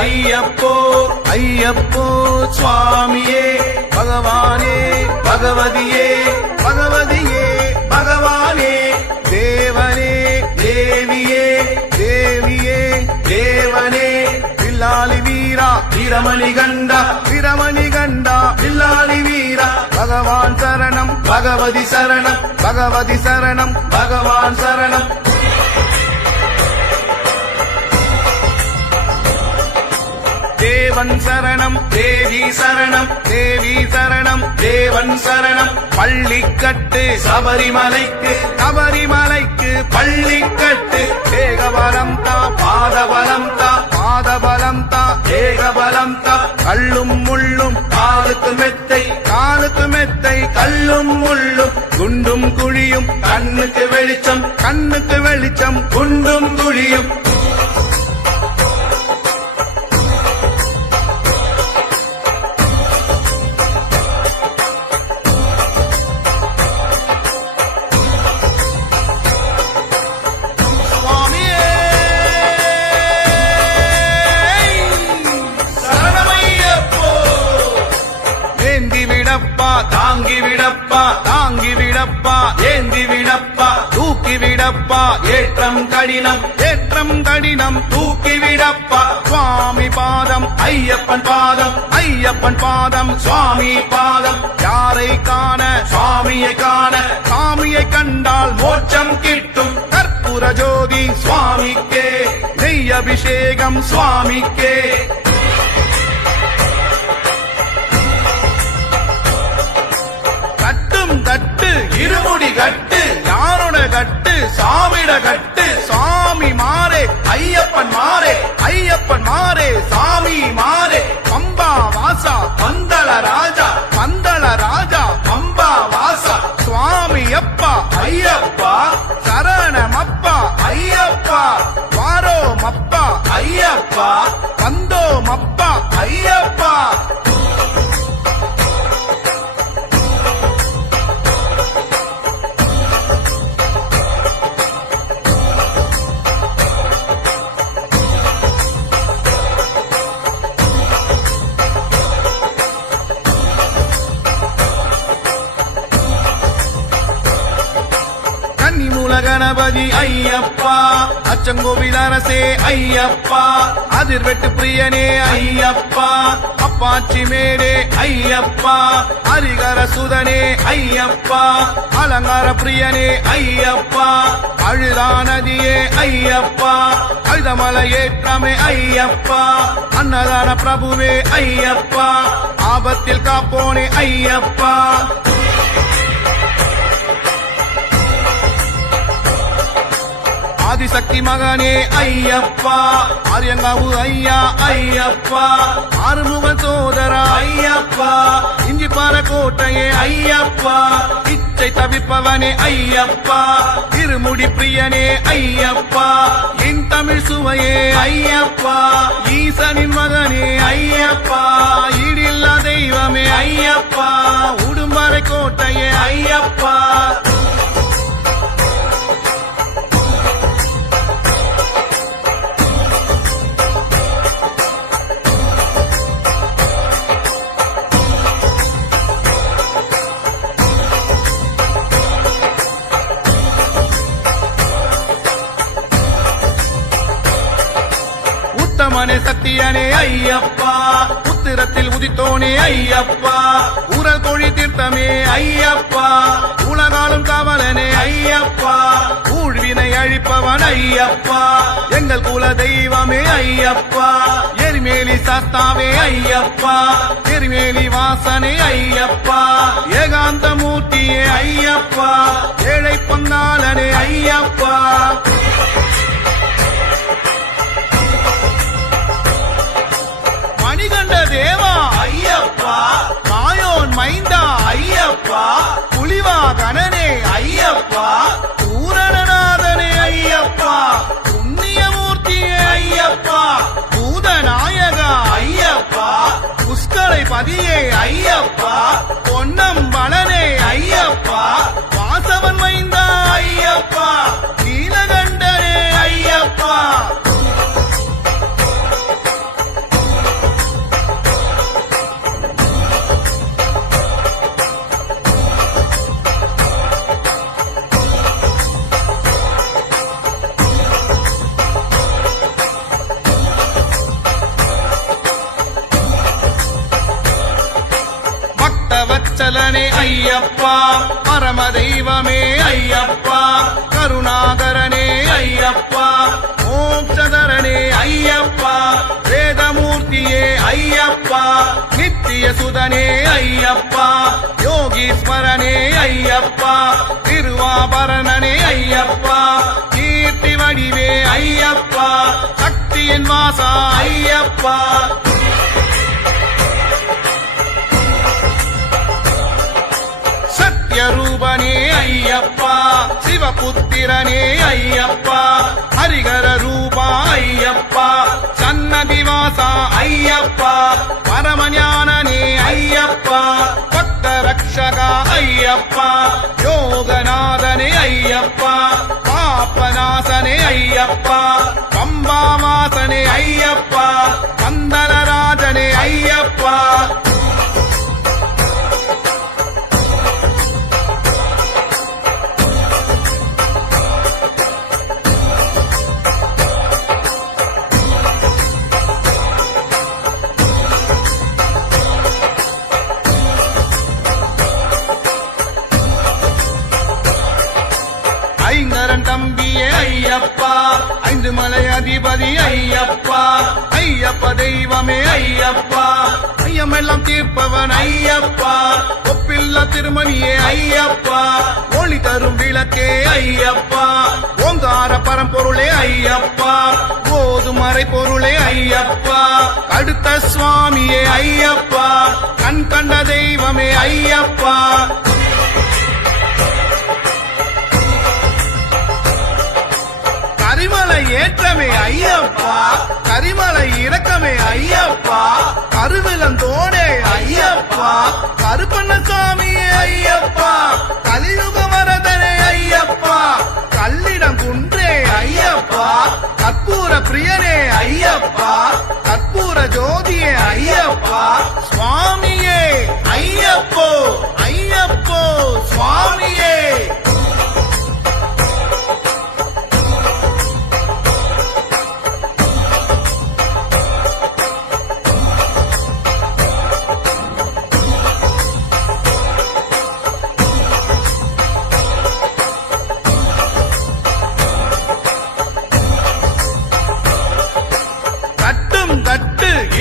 ஐயப்போ ஐயப்போ சுவாமியே பகவானே பகவதியே பகவதியே பகவானே தேவனே தேவியே தேவியே தேவனே பில்லாலி வீரா வீரமணி கண்டா வீரமணி கண்டா பில்லாலி வீரா பகவான் சரணம் பகவதி சரணம் பகவதி சரணம் பகவான் சரணம் தேவன் சரணம் தேவி சரணம் தேவி சரணம் தேவன் சரணம் பள்ளிக்கட்டு சபரிமலைக்கு சபரிமலைக்கு பள்ளிக்கட்டு தேகபலம் தா பாதபலம் தா பாதபலம் தா தேகபலம் தா கல்லும் முள்ளும் காலுக்கு மெத்தை காலுக்கு மெத்தை கல்லும் முள்ளும் குண்டும் குழியும் கண்ணுக்கு வெளிச்சம் கண்ணுக்கு வெளிச்சம் குண்டும் குழியும் தாங்கி விடப்பா தாங்கி விடப்பா ஏந்தி விடப்பா தூக்கி விடப்பா ஏற்றம் கடினம் தூக்கி விடப்பா சுவாமி பாதம் ஐயப்பன் பாதம் ஐயப்பன் பாதம் சுவாமி பாதம் யாரை காண சுவாமியை காண சுவாமியை கண்டால் மோட்சம் கிட்டும் கற்பூர ஜோதி சுவாமிக்கே நெய் அபிஷேகம் சுவாமிக்கே கட்டு இருமுடி கட்டு யாரோட கட்டு சாமிட கட்டு சாமி மாறே ஐயப்பன் மாறே ஐயப்பன் மாறே சாமி மாறே பம்பா வாசா பந்தள ராஜா பம்பா வாசா சுவாமி அப்பா ஐயப்பா சரணமப்பா ஐயப்பா வாரோமப்பா ஐயப்பா வந்தோமப்பா ஐயப்பா கணபதி ஐயப்பா அச்சங்கோவில் அரசே ஐயப்பா அதிர்வெட்டு பிரியனே ஐயப்பா அப்பாச்சி மேடே ஐயப்பா ஹரிகர சுதனே ஐயப்பா அலங்கார பிரியனே ஐயப்பா அழுதா நதியே ஐயப்பா அழுதமலை ஏற்றமே ஐயப்பா அன்னதான பிரபுவே ஐயப்பா ஆபத்தில் காப்போனே ஐயப்பா ஆதிசக்தி மகனே ஐயப்பா ஆரியங்காவு ஐயா ஐயப்பா ஆறுமுக சோதரா ஐயப்பா இஞ்சிப்பாற கோட்டையே ஐயப்பா இச்சை தவிப்பவனே ஐயப்பா இருமுடி பிரியனே ஐயப்பா என் தமிழ் சுவையே ஐயப்பா ஈசனின் மகனே ஐயப்பா ஈடில்லா தெய்வமே ஐயப்பா உடும்பறை கோட்டையே ஐயப்பா உத்தமனே சத்தியனே ஐயப்பா உத்திரத்தில் உதித்தோனே ஐயப்பா உரல் கொழி தீர்த்தமே ஐயப்பா உலகாலும் காவலனே ஐயப்பா, ஊழ்வினை அழிப்பவன் ஐயப்பா, எங்கள் குல தெய்வமே ஐயப்பா, எரிமேலி சாஸ்தாவே ஐயப்பா, எரிமேலி வாசனே ஐயப்பா, ஏகாந்த மூர்த்தியே ஐயப்பா, ஏழை பங்காளனே ஐயப்பா, மணிகண்ட தேவா ஐயப்பா, மாயோன் மைந்தா ஐயப்பா, புலிவா கணனே ஐயப்பா, பூரணநாதனே ஐயப்பா, புண்ணியமூர்த்தியே ஐயப்பா, பூதநாயகா ஐயப்பா, புஷ்கரை பதியே ஐயப்பா, பொன்னம்பலனே ஐயப்பா, வாசவன் மைந்தா ஐயப்பா, நீலகண்டனே ஐயப்பா, வச்சலனே ஐயப்பா, பரம தெய்வமே ஐயப்பா, கருணாகரனே ஐயப்பா, மோட்சதரனே ஐயப்பா, வேதமூர்த்தியே ஐயப்பா, நித்திய சுதனே ஐயப்பா, யோகீஸ்வரனே ஐயப்பா, திருவாபரணனே ஐயப்பா, கீர்த்தி வடிவே ஐயப்பா, சக்தியின் வாசா ஐயப்பா, ரூபனே ஐயப்பா, சிவபுத்திரனே ஐயப்பா, ஹரிகர ரூபா ஐயப்பா, சன்னதிவாசா ஐயப்பா, பரமஞானனே ஐயப்பா, பக்த ரக்ஷகா ஐயப்பா, யோகநாதனே ஐயப்பா, பாப்பநாசனே ஐயப்பா, பம்பாவாசனே ஐயப்பா, பந்தலராஜனே ஐயப்பா, ஐங்கரன் தம்பியே ஐயப்பா, ஐந்து மலை அதிபதி ஐயப்பா, ஐயப்ப தெய்வமே ஐயப்பா, ஐயமெல்லாம் தீர்ப்பவன் ஐயப்பா, ஒப்பில்லா திருமணியே ஐயப்பா, ஒளி தரும் விளக்கே ஐயப்பா, ஓங்கார பரம்பொருளே ஐயப்பா, போதுமறை பொருளே ஐயப்பா, அடுத்த சுவாமியே ஐயப்பா, கண் கண்ட தெய்வமே ஐயப்பா, கரிமலை ஏற்றமே ஐயப்பா, கரிமலை இறக்கமே ஐயப்பா, கருவிலந்தோடே ஐயப்பா, கருப்பண்ணசாமியே ஐயப்பா, கலியுக வரதனே ஐயப்பா, கல்லிடம் குன்றே ஐயப்பா, கற்பூர பிரியனே ஐயப்பா, கற்பூர ஜோதியே ஐயப்பா, சுவாமியே ஐயப்போ ஐயப்போ சுவாமியே,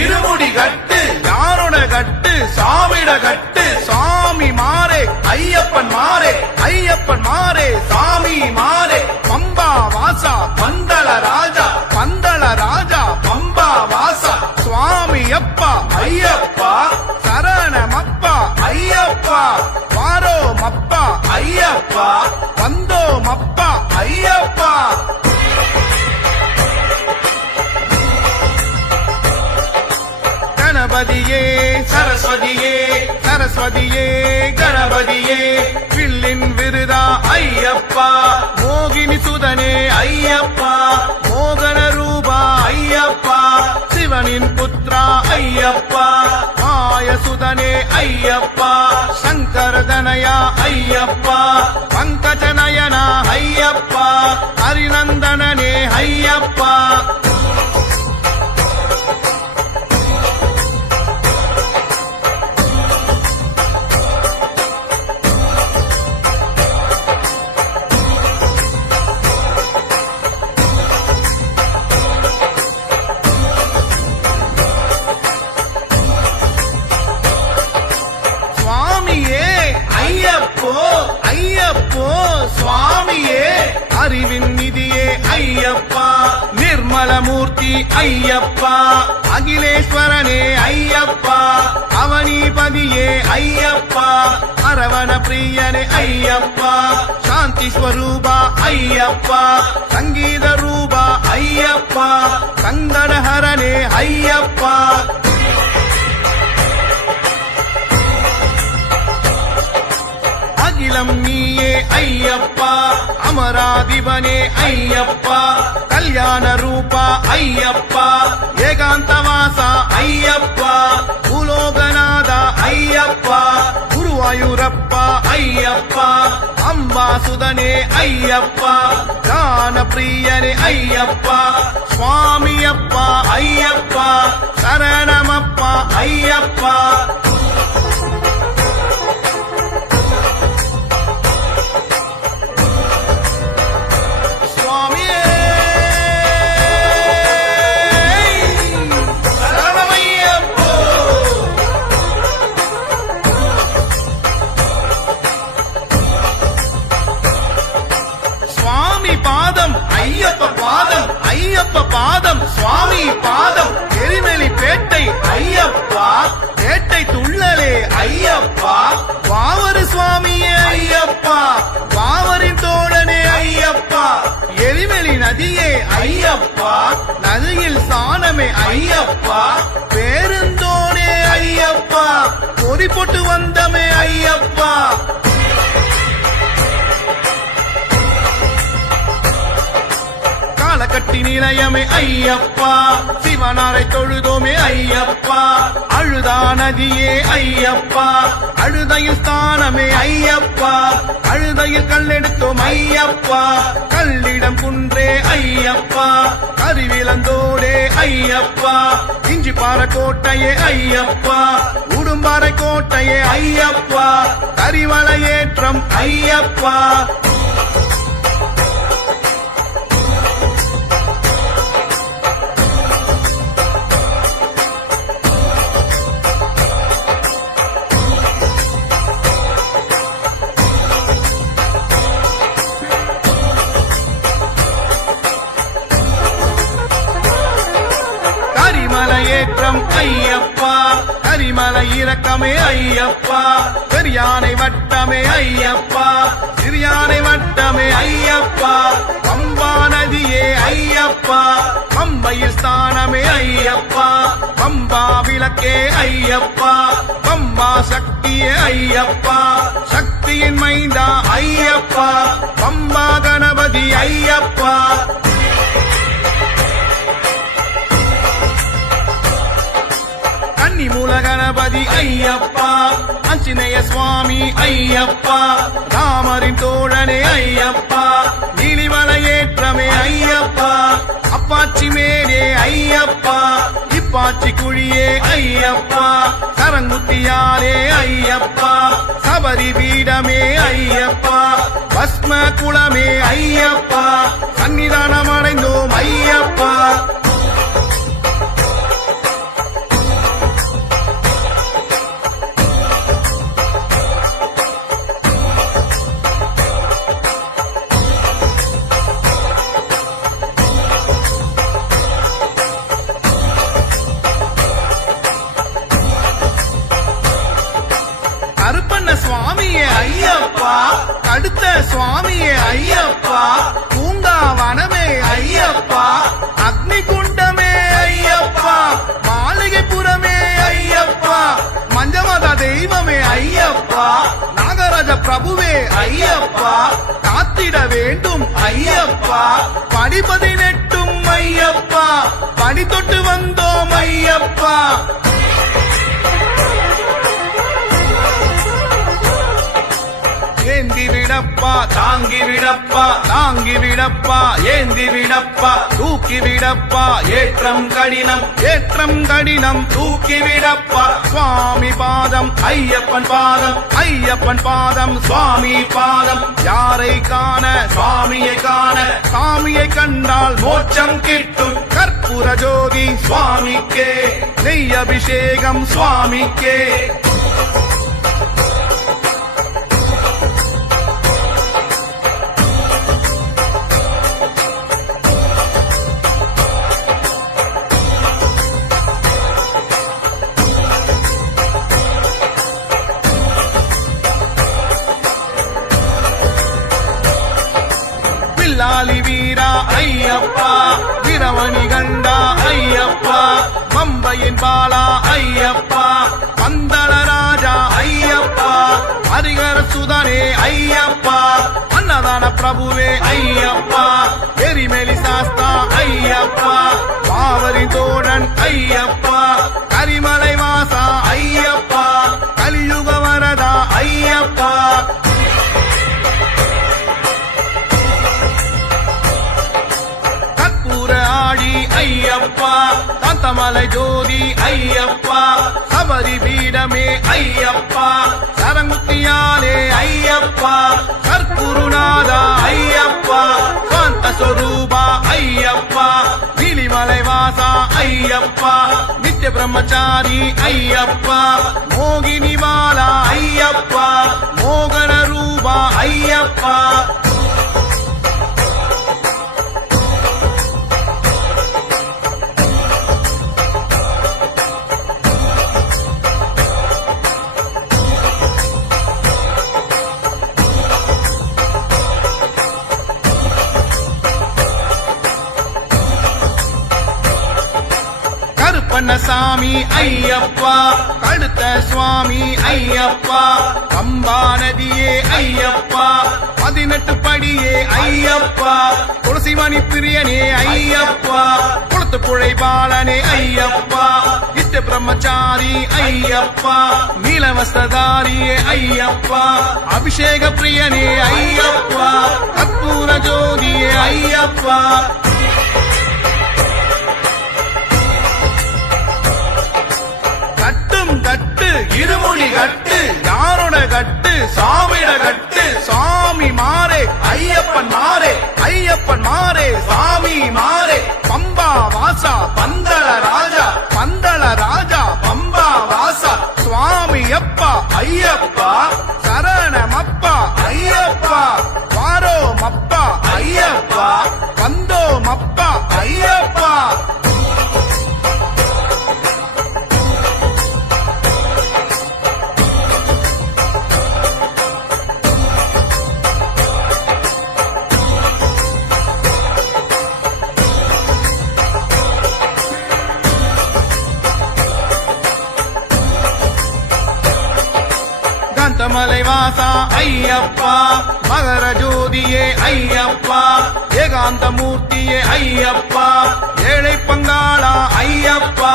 இருமுடி கட்டு யாரோட கட்டு சாமிட கட்டு, சாமி மாறே ஐயப்பன் மாறே, ஐயப்பன் மாறே சாமி மாறே, பம்பா வாசா பந்தள ராஜா, பந்தள ராஜா பம்பா வாசா, சுவாமி அப்பா ஐயப்பா, சரணமப்பா ஐயப்பா, வாரோமப்பா ஐயப்பா, வந்தோமப்பா ஐயப்பா, கணபதியே சரஸ்வதியே, சரஸ்வதியே கணபதியே, வில்லின் விருதா ஐயப்பா, மோகினி சுதனே ஐயப்பா, மோகன ரூபா ஐயப்பா, சிவனின் புத்ரா ஐயப்பா, மாயசுதனே ஐயப்பா, சங்கரதனயா ஐயப்பா, பங்கஜநயனா ஐயப்பா, ஹரிநந்தனனே ஐயப்பா, மூர்த்தி ஐயப்பா அகிலேஸ்வரனே ஐயப்பா அவனிபதியே ஐயப்பா அரவண பிரியனே ஐயப்பா சாந்தி ஸ்வரூபா ஐயப்பா சங்கீத ரூபா ஐயப்பா சங்கடஹரனே ஐயப்பா அகிலம் நீயே ஐயப்பா அமராதிபனே ஐயப்பா கல்யாண ரூபா ஐயப்பா ஏகாந்தவாசா ஐயப்பா பூலோகநாதா ஐயப்பா குருவாயூரப்பா ஐயப்பா அம்பாசுதனே ஐயப்பா ஞான பிரியனே ஐயப்பா சுவாமியப்பா ஐயப்பா சரணமப்பா ஐயப்பா ஐயப்ப பாதம் சுவாமி பாதம் எரிமெலி பேட்டை ஐயப்பா பேட்டை துள்ளலே ஐயப்பா வாவரு சுவாமியே ஐயப்பா வாவரின் தோழனே ஐயப்பா எரிமெலி நதியே ஐயப்பா நதியில் சாணமே ஐயப்பா பேருந்தோனே ஐயப்பா பொறி போட்டு வந்தமே ஐயப்பா கட்டி நிலையமே ஐயப்பா சிவனாரை தொழுதோமே ஐயப்பா அழுதா நதியே ஐயப்பா அழுதையில் ஸ்தானமே ஐயப்பா அழுதையில் கல்லெடுத்தோம் ஐயப்பா கல்லிடம் குன்றே ஐயப்பா கருவிலந்தோடே ஐயப்பா இஞ்சிப்பாறை கோட்டையே ஐயப்பா உடும்பாறை கோட்டையே ஐயப்பா கரிவளையேற்றம் ஐயப்பா ஏற்றம் ஐயப்பா கரிமலை இறக்கமே ஐயப்பா பெரியானை வட்டமே ஐயப்பா சிறியானை வட்டமே ஐயப்பா பம்பா நதியே ஐயப்பா பம்பையில் ஸ்தானமே ஐயப்பா பம்பா விளக்கே ஐயப்பா பம்பா சக்தியே ஐயப்பா சக்தியின் மைந்தா ஐயப்பா பம்பா கணபதி ஐயப்பா மூல கணபதி ஐயப்பா அஞ்சினேய சுவாமி ஐயப்பா ராமரின் தோழனே ஐயப்பா நீலிமலையேற்றமே ஐயப்பா அப்பாச்சி மேலே ஐயப்பா இப்பாச்சி குழியே ஐயப்பா சரங்குத்தியாரே ஐயப்பா சபரி பீடமே ஐயப்பா பஸ்ம குளமே ஐயப்பா சன்னிதானம் அடைந்தோம் ஐயப்பா சுவாமியே ஐயப்பா கடுத்த சுவாமியே ஐயப்பா பூங்காவனமே ஐயப்பா அக்னி குண்டமே ஐயப்பா மாளிகைப்புறமே ஐயப்பா மஞ்சமத தெய்வமே ஐயப்பா நாகராஜ பிரபுவே ஐயப்பா காத்திட வேண்டும் ஐயப்பா படி 18 ஐயப்பா படி தொட்டு வந்தோம் ஐயப்பா ஏந்தி விடப்பா தாங்கி விடப்பா தாங்கி விடப்பா ஏந்தி விடப்பா தூக்கி விடப்பா ஏற்றம் கடினம் தூக்கி விடப்பா சுவாமி பாதம் ஐயப்பன் பாதம் ஐயப்பன் பாதம் சுவாமி பாதம் யாரை காண சுவாமியை காண சாமியை கண்டால் மோட்சம் கிட்டும் கற்பூர ஜோதி சுவாமிக்கே நெய் அபிஷேகம் சுவாமிக்கே மணிகண்டா ஐயப்பா, பம்பையின் பாலா ஐயப்பா, பந்தள ராஜா ஐயப்பா, ஹரிகர சுதனே ஐயப்பா, அன்னதான பிரபுவே ஐயப்பா, எரிமெலி சாஸ்தா ஐயப்பா, பாவரி தோழன் ஐயப்பா, கரிமலை வாசா ஐயப்பா, கலியுக வரதா ஐயப்பா. கற்பூர ஆடி ஐயப்பா, காந்தமலை ஜோதி ஐயப்பா, சபரி பீடமே ஐயப்பா, சரங்குத்தியாலே ஐயப்பா, கற்பூருநாதா ஐயப்பா, காந்த சொரூபா ஐயப்பா, நீலிமலை வாசா ஐயப்பா, நித்திய பிரம்மச்சாரி ஐயப்பா, மோகினி பாலா ஐயப்பா, மோகன ரூபா ஐயப்பா. கருப்பண்ணசாமி ஐயப்பா, கடுத்த சுவாமி ஐயப்பா, பம்பா நதியே ஐயப்பா, 18 படியே ஐயப்பா, துளசிமணி பிரியனே ஐயப்பா, குளத்து புழை பாலனே ஐயப்பா, நித்திய பிரம்மச்சாரி ஐயப்பா, நீலவஸ்திரதாரியே ஐயப்பா, அபிஷேக பிரியனே ஐயப்பா, கற்பூர ஜோதியே ஐயப்பா. கட்டு இருமுடி கட்டு, யாரோட கட்டு சாமிட கட்டு, சாமி மாறே ஐயப்பன் மாறே, ஐயப்பன் மாறே சாமி மாறே, பம்பா வாசா பந்தள ராஜா, பந்தள ராஜா பம்பா வாசா, சுவாமி அப்பா ஐயப்பா, சரணமப்பா ஐயப்பா, வாரோமப்பா ஐயப்பா, வந்தோமப்பா ஐயப்பா. காந்தமலை வாசா ஐயப்பா, மகர ஜோதியே ஐயப்பா, ஏகாந்த மூர்த்தியே ஐயப்பா, ஏழை பங்காளா ஐயப்பா,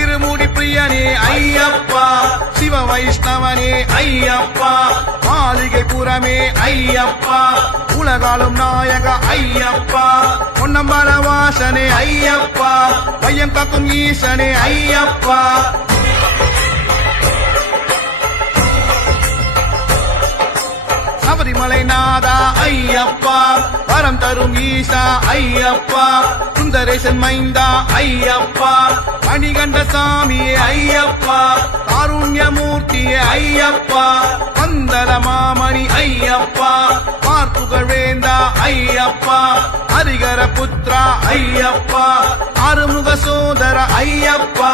இருமுடி பிரியனே ஐயப்பா, சிவ வைஷ்ணவனே ஐயப்பா, மாளிகை புறமே ஐயப்பா, உலகாலும் நாயக ஐயப்பா, பொன்னம்பல வாசனே ஐயப்பா, பையம் காக்கும் ஈசனே ஐயப்பா. சபரிமலை நாதா ஐயப்பா, வரம் தரும் ஈசா ஐயப்பா, சுந்தரேசன் மைந்தா ஐயப்பா, மணிகண்ட சாமியே ஐயப்பா, காருண்யமூர்த்தியே ஐயப்பா, பந்தல மாமணி ஐயப்பா, பார்ப்புகழ் வேந்தா ஐயப்பா, ஹரிகர புத்ரா ஐயப்பா, ஆறுமுக சோதர ஐயப்பா,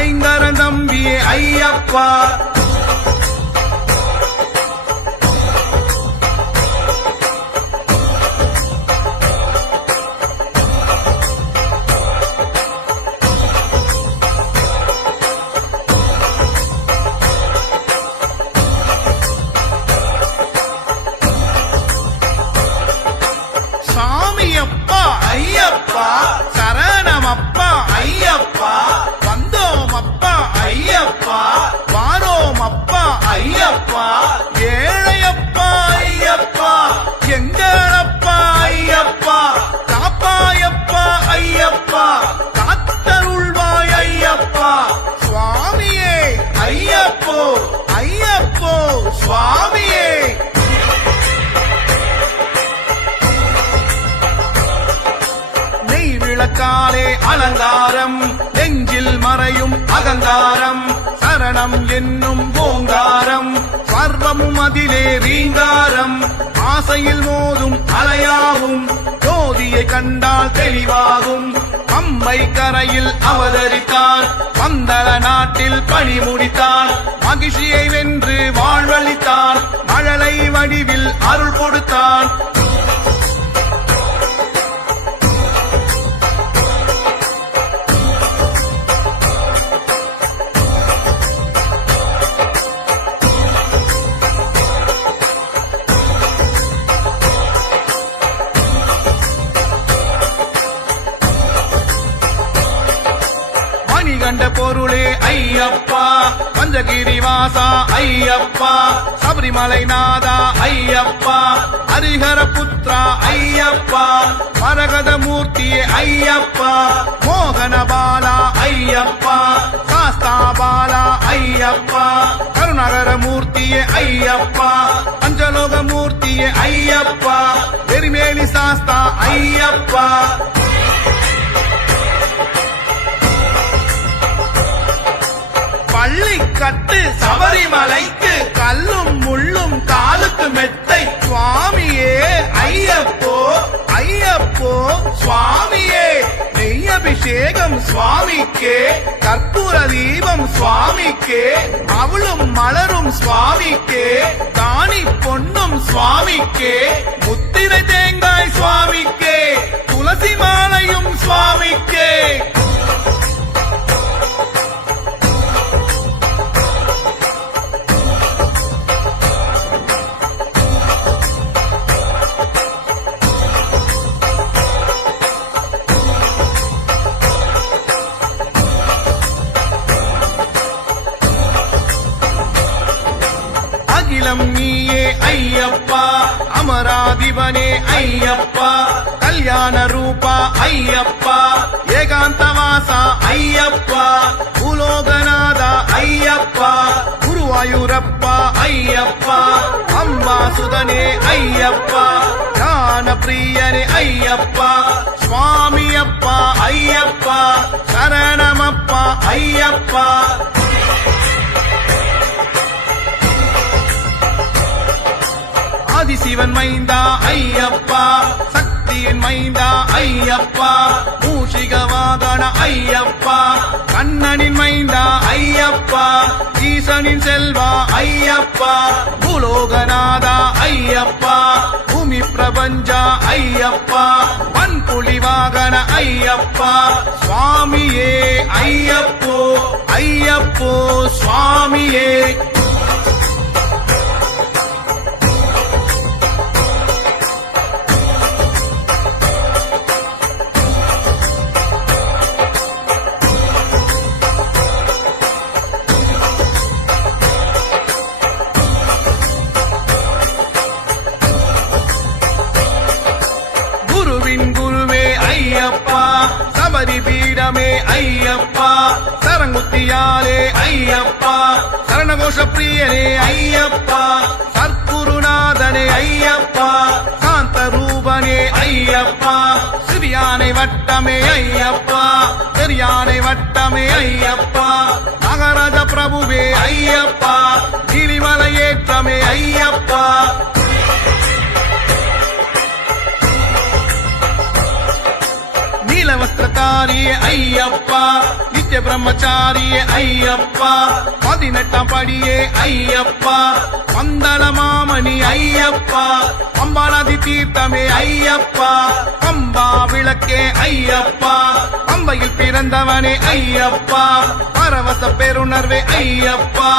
ஐங்கர தம்பியே ஐயப்பா. சாமியப்பா ஐயப்பா, சரணமப்பா ஐயப்பா, வந்தோமப்பா ஐயப்பா, வாரோமப்பா ஐயப்பா, ஏழையப்பா ஐயப்பா, எங்களப்பா ஐயப்பா, காப்பாயப்பா ஐயப்பா, காத்தருள்வாய் ஐயப்பா, சுவாமியே ஐயப்போ ஐயப்போ சுவாமியே. விளக்காலே அலங்காரம், நெஞ்சில் மறையும் அகங்காரம், சரணம் என்னும் ஓங்காரம், சர்வமும் அதிலே ரீங்காரம், ஆசையில் மோதும் அலையாகும், ஜோதியை கண்டால் தெளிவாகும், பம்பை கரையில் அவதரித்தான், பந்தள நாட்டில் பணி முடித்தான், மகிழ்ச்சியை வென்று வாழ்வளித்தான், மழலை வடிவில் அருள் கொடுத்தான். கண்ட பொருளே ஐயப்பா, பஞ்சகிரி வாசா ஐயப்பா, சபரிமலை நாதா ஐயப்பா, ஹரிஹர புத்ரா ஐயப்பா, மரகத மூர்த்தியே ஐயப்பா, மோகன பாலா ஐயப்பா, சாஸ்தா பாலா ஐயப்பா, கருணாகர மூர்த்தியே ஐயப்பா, பஞ்சலோக மூர்த்தியே ஐயப்பா, எரிமேலி சாஸ்தா ஐயப்பா. பள்ளிக்கட்டு சபரிமலைக்கு கல்லும் முள்ளும் காலுக்கு மெத்தை சுவாமியே ஐயப்போ ஐயப்போ சுவாமியே. நெய்யபிஷேகம் சுவாமிக்கே, கற்பூர தீபம் சுவாமிக்கே, அவளும் மலரும் சுவாமிக்கே, தானி பொன்னும் சுவாமிக்கே, முத்திரை தேங்காய் சுவாமிக்கே, துளசி மாலையும் சுவாமிக்கே. அகிலம் நீயே ஐயப்பா, அமராதிபனே ஐயப்பா, கல்யாண ரூபா ஐயப்பா, ஏகாந்தவாசா ஐயப்பா, பூலோகநாதா ஐயப்பா, குருவாயூரப்பா ஐயப்பா, அம்பாசுதனே ஐயப்பா, ஞான பிரியனே ஐயப்பா, சுவாமியப்பா ஐயப்பா, சரணமப்பா ஐயப்பா. ஆதிசிவன் மைந்தா ஐயப்பா, சக்தியின் மைந்தா ஐயப்பா, மூஷிக வாகன ஐயப்பா, கண்ணனின் மைந்தா ஐயப்பா, ஈசனின் செல்வா ஐயப்பா, பூலோகநாதா ஐயப்பா, பூமி பிரபஞ்சா ஐயப்பா, பன்புலி வாகன ஐயப்பா, சுவாமியே ஐயப்போ ஐயப்போ சுவாமியே. சபரி பீடமே ஐயப்பா, சரங்குத்தியாலே ஐயப்பா, சரணகோஷ பிரியனே ஐயப்பா, சற்குருநாதனே ஐயப்பா, சாந்த ரூபனே ஐயப்பா, சிறியானை வட்டமே ஐயப்பா, பெரியானை வட்டமே ஐயப்பா, மகாராஜ பிரபுவே ஐயப்பா, கிளிமலை ஏற்றமே ஐயப்பா. வஸ்திரதாரியே ஐயப்பா, நித்திய பிரம்மச்சாரியே ஐயப்பா, 18ஆம் படியே ஐயப்பா, பந்தள மாமணி ஐயப்பா, பம்பாநதி தீர்த்தமே ஐயப்பா, பம்பா விளக்கே ஐயப்பா, பம்பையில் பிறந்தவனே ஐயப்பா, பரவச பெருணர்வே ஐயப்பா,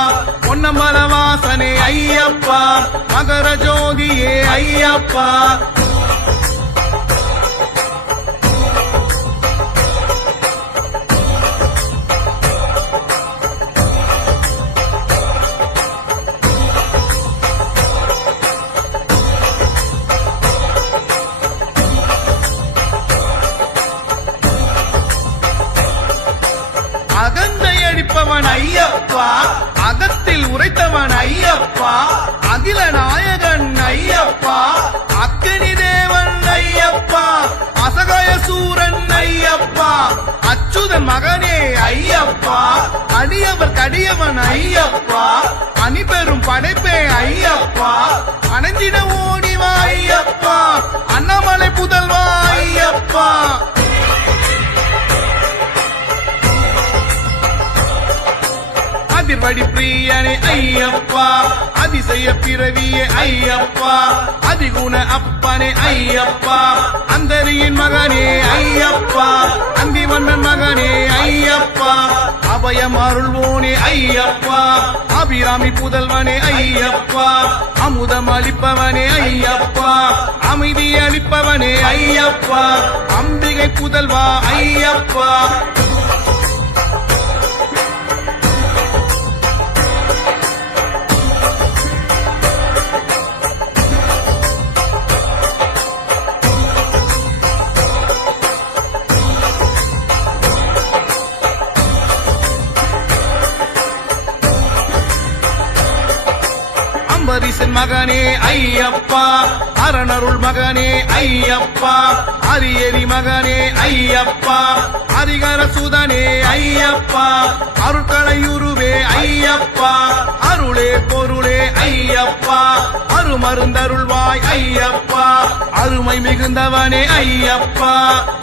பொன்னம்பல வாசனே ஐயப்பா, மகர ஜோதியே ஐயப்பா. அகந்தை அடிப்பவன் ஐயப்பா, அகத்தில் உரைத்தவன் ஐயப்பா, அகில நாயகன் ஐயப்பா, அக்கினி தேவன் ஐயப்பா, அசகாய சூரன் ஐயப்பா, அச்சுதன் மகனே ஐயப்பா, அடியவர் கடியவன் ஐயப்பா, அணிபெரும் படைப்பே ஐயப்பா, அணைஞ்சிட ஓடிவா ஐயப்பா, அண்ணாமலை புதல்வா ஐயப்பா. அதிர்வடி பிரியனே ஐயப்பா, அதிசய பிறவியே ஐயப்பா, அதிகுண அப்பனே ஐயப்பா, அந்தரியின் மகனே ஐயப்பா, அந்திவண்ணன் மகனே ஐயப்பா, அபயம் அருள்வோனே ஐயப்பா, அபிராமி புதல்வனே ஐயப்பா, அமுதம் அளிப்பவனே ஐயப்பா, அமைதி அளிப்பவனே ஐயப்பா, அம்பிகை புதல்வா ஐயப்பா. அம்பரீசன் மகனே ஐயப்பா, அரணருள் மகனே ஐயப்பா, அரியரி மகனே ஐயப்பா, ஹரிகர சுதனே ஐயப்பா, அருட்களையுருவே ஐயப்பா, அருளே பொருளே ஐயப்பா, அருமருந்தருள்வாய் ஐயப்பா, அருமை மிகுந்தவனே ஐயப்பா,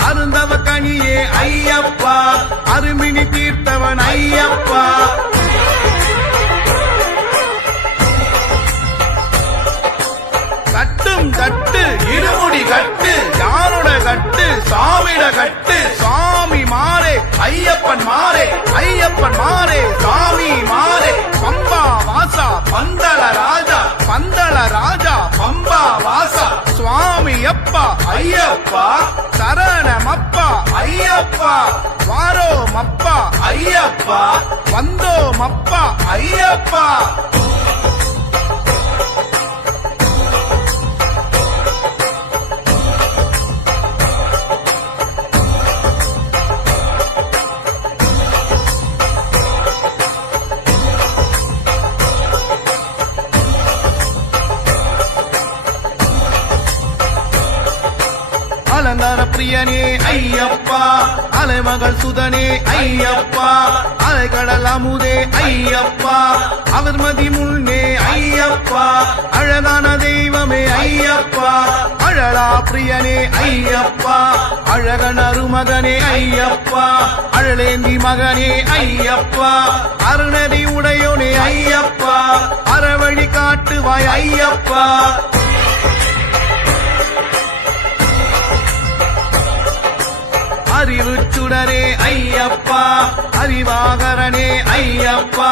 அருந்தவ கனியே ஐயப்பா, அருமினி தீர்த்தவன் ஐயப்பா. கட்டும் கட்டு இருமுடி கட்டு, யாரோட கட்டு சாமிட கட்டு, சாமி மாறே ஐயப்பன் மாறே, ஐயப்பன் மாறே சாமி மாறே, பம்பா வாசா பந்தள ராஜா, பந்தள ராஜா பம்பா வாசா, சுவாமி அப்பா ஐயப்பா, சரணமப்பா ஐயப்பா, வாரோமப்பா ஐயப்பா, வந்தோமப்பா ஐயப்பா. அலங்கார பிரியனே ஐயப்பா, அலைமகள் சுதனே ஐயப்பா, அலைக்கடல் அமுதே ஐயப்பா, அவர்மதி முன்னே ஐயப்பா, அழகான தெய்வமே ஐயப்பா, அழலா பிரியனே ஐயப்பா, அழகன் அருமகனே ஐயப்பா, அழலேந்தி மகனே ஐயப்பா, அருணதி உடையோனே ஐயப்பா, அறவழி காட்டுவாய் ஐயப்பா. அறிவு சுடரே ஐயப்பா, அறிவாகரனே ஐயப்பா,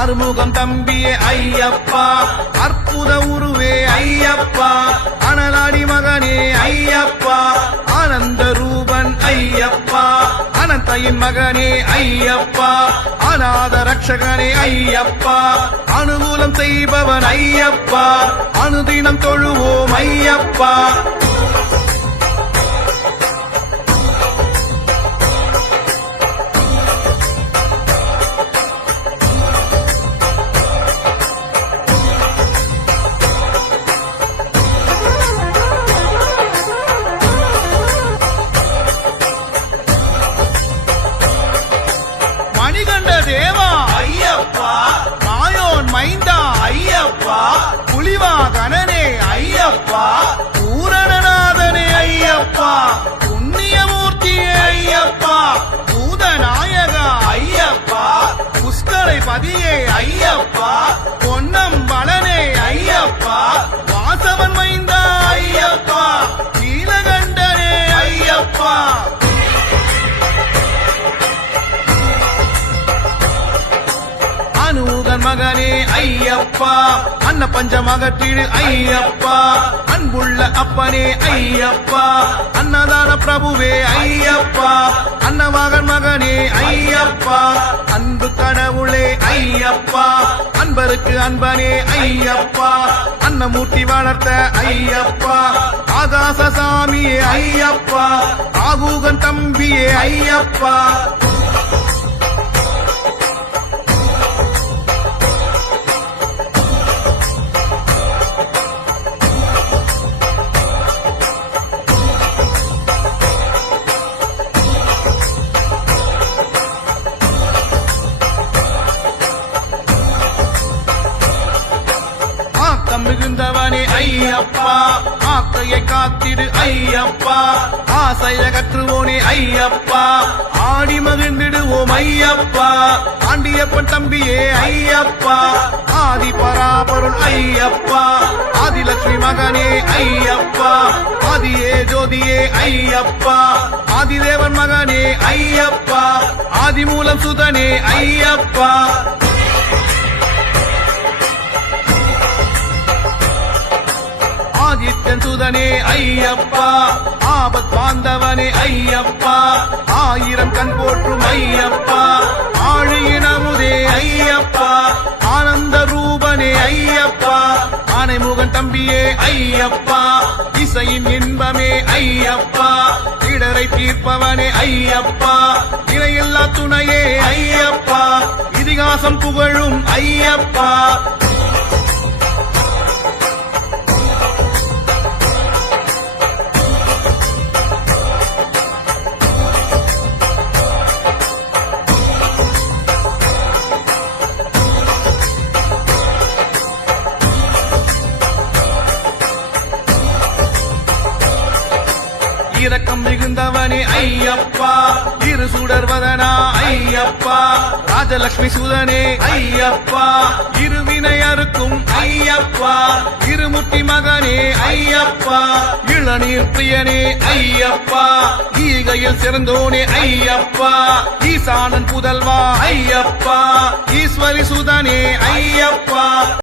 அறுமுகம் தம்பியே ஐயப்பா, அற்புத உருவே ஐயப்பா, அனலாடி மகனே ஐயப்பா, ஆனந்த ரூபன் ஐயப்பா, அனந்தையின் மகனே ஐயப்பா, அநாத ரட்சகனே ஐயப்பா, அனுகூலம் செய்பவன் ஐயப்பா, அனுதினம் தொழுவோம் ஐயப்பா. மணிகண்ட தேவா ஐயப்பா, மாயோன் மைந்தா ஐயப்பா, புலிவாகனனே ஐயப்பா, பூரணநாதனே ஐயப்பா, புண்ணியமூர்த்தியே ஐயப்பா, பூதநாயகா ஐயப்பா, புஷ்கரை பதியே ஐயப்பா, பொன்னம்பலனே ஐயப்பா, வாசவன் மைந்தா ஐயப்பா, நீலகண்டனே ஐயப்பா. அனூதன் மகனே ஐயப்பா, அன்ன பஞ்சமகற்றிடு ஐயப்பா, அன்புள்ள அப்பனே ஐயப்பா, அன்னதான பிரபுவே ஐயப்பா, அன்னமகன் மகனே ஐயப்பா, அன்பு கடவுளே ஐயப்பா, அன்பருக்கு அன்பனே ஐயப்பா, அன்னமூர்த்தி வளர்த்த ஐயப்பா, ஆகாசசாமியே ஐயப்பா, ஆகூகன் தம்பியே ஐயப்பா. மிகுந்தவனே ஐயப்பா, ஆக்கையை காத்திடு ஐயப்பா, ஆசையகற்றுவோனே ஐயப்பா, ஆடி மகிழ்ந்திடுவோம் ஐயப்பா, ஆண்டியப்பன் தம்பியே ஐயப்பா, ஆதி பராபருள் ஐயப்பா, ஆதிலட்சுமி மகனே ஐயப்பா, ஆதியே ஜோதியே ஐயப்பா, ஆதிதேவன் மகனே ஐயப்பா, ஆதிமூலம் சுதனே ஐயப்பா. ஆதித்யன் சுதனே ஐயப்பா, ஆபத் பாந்தவனே ஐயப்பா, ஆயிரம் கண் போற்றும் ஐயப்பா, ஆழியின் அமுதே ஐயப்பா, ஆனந்த ரூபனே ஐயப்பா, ஆனைமுகன் தம்பியே ஐயப்பா, இசையின் இன்பமே ஐயப்பா, இடரை தீர்ப்பவனே ஐயப்பா, இணையில்லா துணையே ஐயப்பா, இதிகாசம் புகழும் ஐயப்பா. இரக்கம் மிகுந்தவனே ஐயப்பா இரு சுடர்வதனா ஐயப்பா ராஜலட்சுமி சுதனே ஐயப்பா இருவினை அறுக்கும் ஐயப்பா இருமுட்டி மகனே ஐயப்பா இளநீர் பிரியனே ஐயப்பா ஈகையில் சிறந்தோனே ஐயப்பா ஈசானன் புதல்வா ஐயப்பா ஈஸ்வரி சுதனே ஐயப்பா